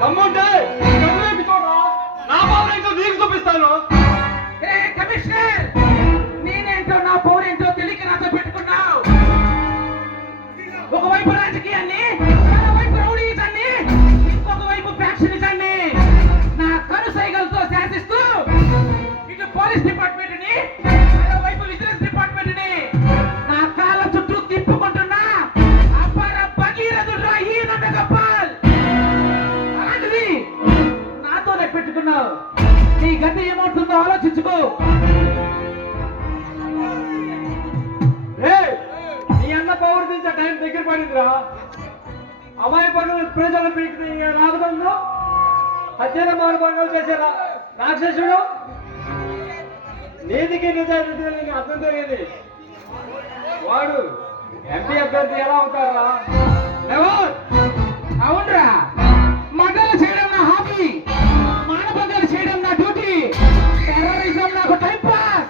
దమ్ముంటే కన్నువైపు చూడరా, నా పవర్ ఏంటో నీకు చూపిస్తాను. కమిషనర్, నేనేంటో నా పవర్ ఏంటో తెలియక నాతో పెట్టుకున్నావు. ఒకవైపు రాజకీయాన్ని, మరోవైపు రౌడీజాన్ని, ఇంకొక వైపు ఫ్యాక్షనిజాన్ని నా కను సైగలతో శాసిస్తూ ఇటు పోలీస్ డిపార్ట్మెంట్ ని, మరోవైపు విజిలెన్స్ డిపార్ట్మెంట్ ని నా కాళ్ళ చుట్టూ తిప్పుకుంటున్నా అపర భగీరథుడు ఈ నందగోపాల్. అలాంటిది నాతోనే పెట్టుకున్నావు. నీ గతి ఏమవుతుందో ఆలోచించుకో. నీ అన్న పవర్ దించే టైం దగ్గర పడిందిరా. అమాయ పనులు ప్రజల పీకి రావడంలో హత్యల మానభంగాలు చేశారా రాక్షసుడు. నీతికి నిజాయితీ అర్థం జరిగింది. వాడు ఎంపీ అభ్యర్థి ఎలా అవుతారా? అవునరా, మర్డర్లు చేయడం నా హాబీ, మానభంగాలు చేయడం నా డ్యూటీ, టెర్రరిజం నాకు టైం పాస్.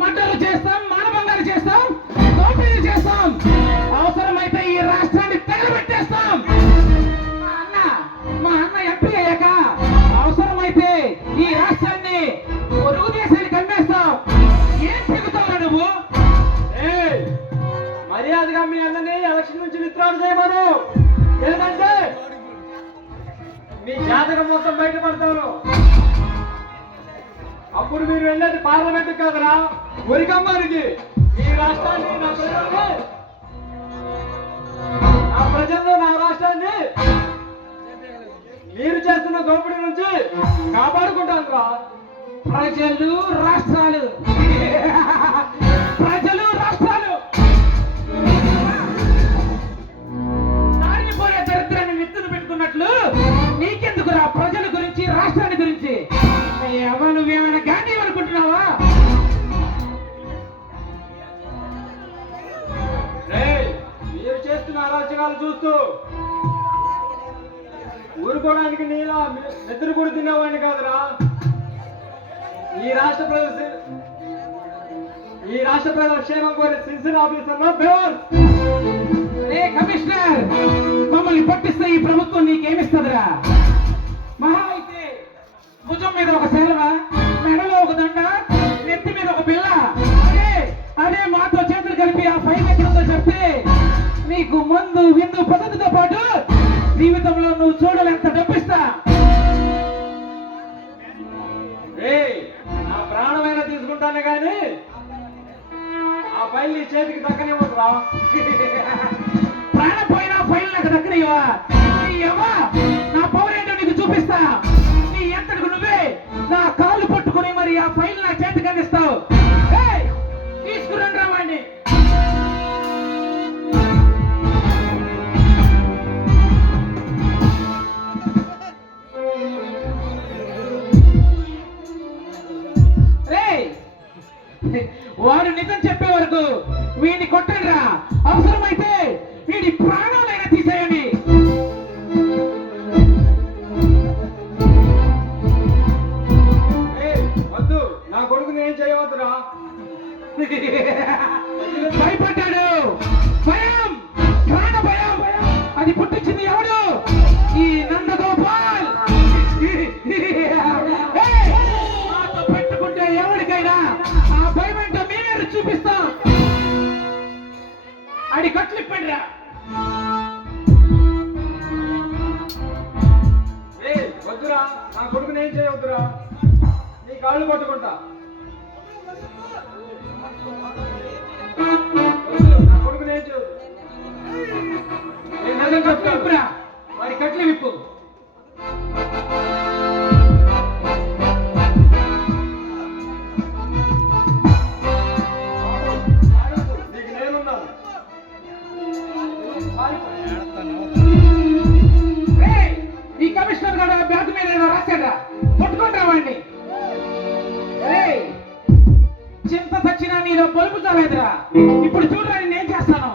మర్డర్లు చేస్తాం, మానభంగాలు చేస్తాం, దోపిడీలు చేస్తాం, అవసరమైతే ఈ రాష్ట్రాన్ని తగలబెట్టేస్తాం. మా అన్న ఎంపీ అయ్యాక అవసరమైతే ఈ రాష్ట్రాన్ని పొరుగు దేశానికి అమ్మేస్తాం. ఏం తిరుగుతావు నువ్వు? మర్యాదగా మీ అన్నని ఎలక్షన్ నుంచి విత్డ్రా చేయమను. ఎందుకంటే మీ జాతకం మొత్తం బయటపడతాను. అప్పుడు మీరు వెళ్ళేది పార్లమెంట్ కాదురా, ఉరికమ్మానికి. ఈ రాష్ట్రాన్ని, నా ప్రజల్లో నా రాష్ట్రాన్ని మీరు చేస్తున్న దోపిడీ నుంచి కాపాడుకుంటాను రా. ప్రజలు రాష్ట్రాలు, ప్రజలు రాష్ట్రాలు దారిపోయే దరిద్రాన్ని నెత్తున పెట్టుకున్నట్లు నీకెందుకురా ప్రజల గురించి, రాష్ట్రాన్ని గురించి? నువ్వేమైనా గాంధీ అనుకుంటున్నావా? మీరు చేస్తున్న అరాచకాలు చూస్తూ ఊరుకోవడానికి నేను నిద్ర కూడా తినేవాడిని కాదురా. ఈ రాష్ట్ర ప్రజల క్షేమం కోరే సిన్సియర్ ఆఫీసర్లో ఫేవర్. కమిషనర్, మమ్మల్ని పట్టిస్తే ఈ ప్రభుత్వం నీకేమిస్తుందిరా? మహా అయితే భుజం మీద ఒక సెలవ, మెడలో ఒక దండ, నెత్తి మీద ఒక బిల్ల. అదే మాతో చేతులు కలిపి ఆ ఫైల్ ఎక్కడుందో చెప్తే నీకు మందు, విందు, పద్ధతితో పాటు జీవితంలో నువ్వు చూడలేంత డబ్బిస్తా. నా ప్రాణమైనా తీసుకుంటానే గాని ఆ ఫైల్ నీ చేతికి దక్కనివ్వదురా. ప్రాణం పోయినా ఫైల్ నాకు దక్కనివ్వా? నా పవర్ ఏంటో నీకు చూపిస్తా. నీ ఎంతకు నువ్వే నా కాళ్ళు పట్టుకుని మరి ఆ ఫైల్ నా చేతికి అందిస్తావు. తీసుకురండి రావండి. వాడు నిజం చెప్పే వరకు వీడిని కొట్టండి రా. అవసరమైతే వీడి ప్రాణాలైనా తీసేయండి. వద్దు, నా కొడుకుని ఏం చేయవద్దురా. భయపడ్డాడు. భయం, ప్రాణ భయం. అది పుట్టించింది ఎవడు? ఈ నందగోపాల్. మాతో పెట్టుకుంటే ఎవరికైనా ఆ భయం ఏంటో మేమే చూపిస్తాం. అడి కట్లిప్పండి రా. వద్దురా, నా కొడుకుని ఏం చేయవద్దురా. నీ కాళ్ళు పట్టుకుంటా. నా కొడుకుని ఏం చేయవద్దు. నేను నిజం చెప్తా. వాడి కట్లు విప్పు. నీకు నేనున్నాను. ఈ కమిషనర్ గారు బ్యాగ్ మీద ఏదో రాశాడా? పట్టుకొని రావండి. చింత చచ్చినా నీలో పొలుపు చాలేదురా. ఇప్పుడు చూడరా నేను ఏం చేస్తాను.